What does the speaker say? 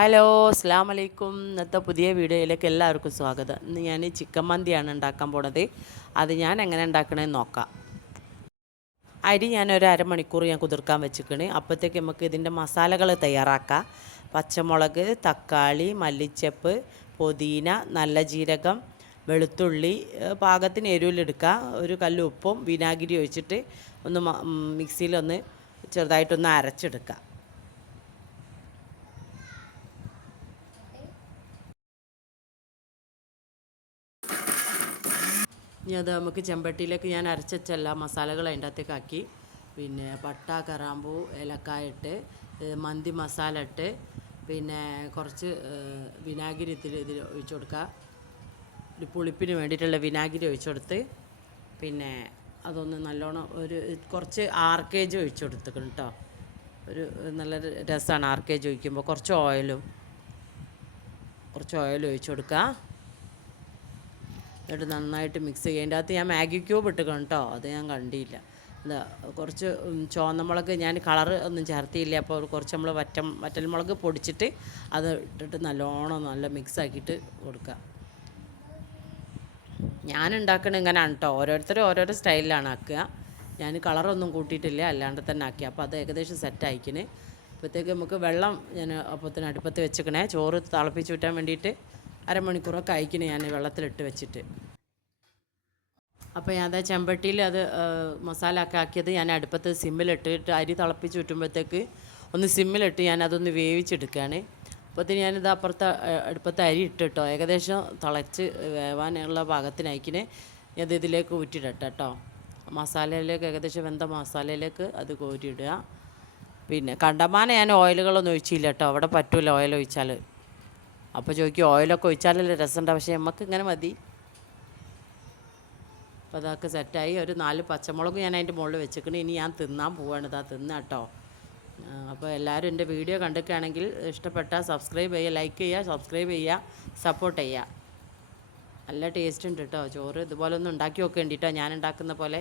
Hello അസ്സാം വലൈക്കും. ഇന്നത്തെ പുതിയ വീഡിയോയിലേക്ക് എല്ലാവർക്കും സ്വാഗതം. ഇന്ന് ഞാൻ ചിക്കൻ മന്തിയാണ് ഉണ്ടാക്കാൻ പോണത്. അത് ഞാൻ എങ്ങനെ ഉണ്ടാക്കണമെന്ന് നോക്കാം. അരി ഞാൻ ഒരു അരമണിക്കൂർ കുതിർക്കാൻ വെച്ചിക്കണ്. അപ്പോഴത്തേക്ക് നമുക്ക് ഇതിൻ്റെ മസാലകൾ തയ്യാറാക്കാം. പച്ചമുളക്, തക്കാളി, മല്ലിച്ചപ്പ്, പുതിന, നല്ല ജീരകം, വെളുത്തുള്ളി, പാകത്തിന് എരിവിലെടുക്കുക. ഒരു കല്ല് ഉപ്പും വിനാഗിരി ഒഴിച്ചിട്ട് ഒന്ന് മിക്സിയിലൊന്ന് ചെറുതായിട്ടൊന്ന് അരച്ചെടുക്കുക. ഇനി അത് നമുക്ക് ചെമ്പട്ടിയിലേക്ക് ഞാൻ അരച്ച എല്ലാ മസാലകൾ അതിൻ്റെ അകത്തേക്ക് ആക്കി. പിന്നെ പട്ട, കറാമ്പൂ, ഏലക്കായ ഇട്ട്, മന്തി മസാല ഇട്ട്, പിന്നെ കുറച്ച് വിനാഗിരി ഇതിൽ ഒഴിച്ചു കൊടുക്കുക. ഒരു പുളിപ്പിന് വേണ്ടിയിട്ടുള്ള വിനാഗിരി ഒഴിച്ചു കൊടുത്ത്, പിന്നെ അതൊന്ന് നല്ലോണം കുറച്ച് ആർക്കേജ് ഒഴിച്ചു കൊടുത്തേക്കണം കേട്ടോ. ഒരു നല്ല രസമാണ് ആർക്കേജ് ഒഴിക്കുമ്പോൾ. കുറച്ച് ഓയിലും ഒഴിച്ചു കൊടുക്കുക. എന്നിട്ട് നന്നായിട്ട് മിക്സ് ചെയ്യുക. അതിൻ്റെ അകത്ത് ഞാൻ മാഗി ക്യൂബ് ഇട്ടുക്കണം കേട്ടോ, അത് ഞാൻ കണ്ടില്ല. എന്താ കുറച്ച് ചുവന്നമുളക് ഞാൻ കളറ് ഒന്നും ചേർത്തിയില്ല. അപ്പോൾ കുറച്ച് നമ്മൾ വറ്റൽമുളക് പൊടിച്ചിട്ട് അത് ഇട്ടിട്ട് നല്ലോണം നല്ല മിക്സ് ആക്കിയിട്ട് കൊടുക്കുക. ഞാൻ ഉണ്ടാക്കണത് ഇങ്ങനെയാണ് കേട്ടോ. ഓരോരുത്തരും ഓരോരോ സ്റ്റൈലിലാണ് ആക്കുക. ഞാൻ കളറൊന്നും കൂട്ടിയിട്ടില്ല, അല്ലാണ്ട് തന്നെ ആക്കി. അപ്പോൾ അത് ഏകദേശം സെറ്റ് ആയിക്കിന്. അപ്പോഴത്തേക്ക് നമുക്ക് വെള്ളം ഞാൻ അപ്പോഴത്തേന് അടുപ്പത്ത് വെച്ചിക്കണേ. ചോറ് തിളപ്പിച്ച് വിട്ടാൻ വേണ്ടിയിട്ട് അരമണിക്കൂറൊക്കെ അയക്കിന് ഞാൻ വെള്ളത്തിലിട്ട് വെച്ചിട്ട്. അപ്പോൾ ഞാൻ അതാ ചെമ്പട്ടിയിൽ അത് മസാല ഒക്കെ ആക്കിയത് ഞാൻ അടുപ്പത്ത് സിമ്മിലിട്ടിട്ട് അരി തിളപ്പിച്ച് വിട്ടുമ്പോഴത്തേക്ക് ഒന്ന് സിമ്മിലിട്ട് ഞാൻ അതൊന്ന് വേവിച്ചെടുക്കുകയാണ്. അപ്പോഴത്തേന് ഞാനിത് അപ്പുറത്ത് അടുപ്പത്ത് അരി ഇട്ടിട്ടോ, ഏകദേശം തിളച്ച് വേവാനുള്ള പാകത്തിനയക്കിന് അത് ഇതിലേക്ക് ഊറ്റിയിടട്ടെ കേട്ടോ. മസാലയിലേക്ക് ഏകദേശം വെന്ത മസാലയിലേക്ക് അത് കോരിയിടുക. പിന്നെ കണ്ടമാനം ഞാൻ ഓയിലുകളൊന്നും ഒഴിച്ചില്ല കേട്ടോ, അവിടെ പറ്റൂല ഓയിൽ ഒഴിച്ചാൽ. അപ്പോൾ ചോദിക്കും ഓയിലൊക്കെ ഒഴിച്ചാലല്ലേ രസമുണ്ടാവും, പക്ഷേ നമുക്ക് ഇങ്ങനെ മതി. അപ്പോൾ അതൊക്കെ സെറ്റായി. ഒരു 4 പച്ചമുളക് ഞാൻ അതിൻ്റെ മുകളിൽ വെച്ചിരിക്കണം. ഇനി ഞാൻ തിന്നാൻ പോവാണ്. ഇതാ തിന്നാം കേട്ടോ. അപ്പോൾ എല്ലാവരും എൻ്റെ വീഡിയോ കണ്ടിരിക്കുകയാണെങ്കിൽ ഇഷ്ടപ്പെട്ടാൽ സബ്സ്ക്രൈബ് ചെയ്യുക, ലൈക്ക് ചെയ്യുക, സബ്സ്ക്രൈബ് ചെയ്യുക, സപ്പോർട്ട് ചെയ്യുക. നല്ല ടേസ്റ്റ് ഉണ്ട് കേട്ടോ ചോറ്. ഇതുപോലെ ഒന്ന് ഉണ്ടാക്കി നോക്കേണ്ടി കേട്ടോ, ഞാൻ ഉണ്ടാക്കുന്ന പോലെ.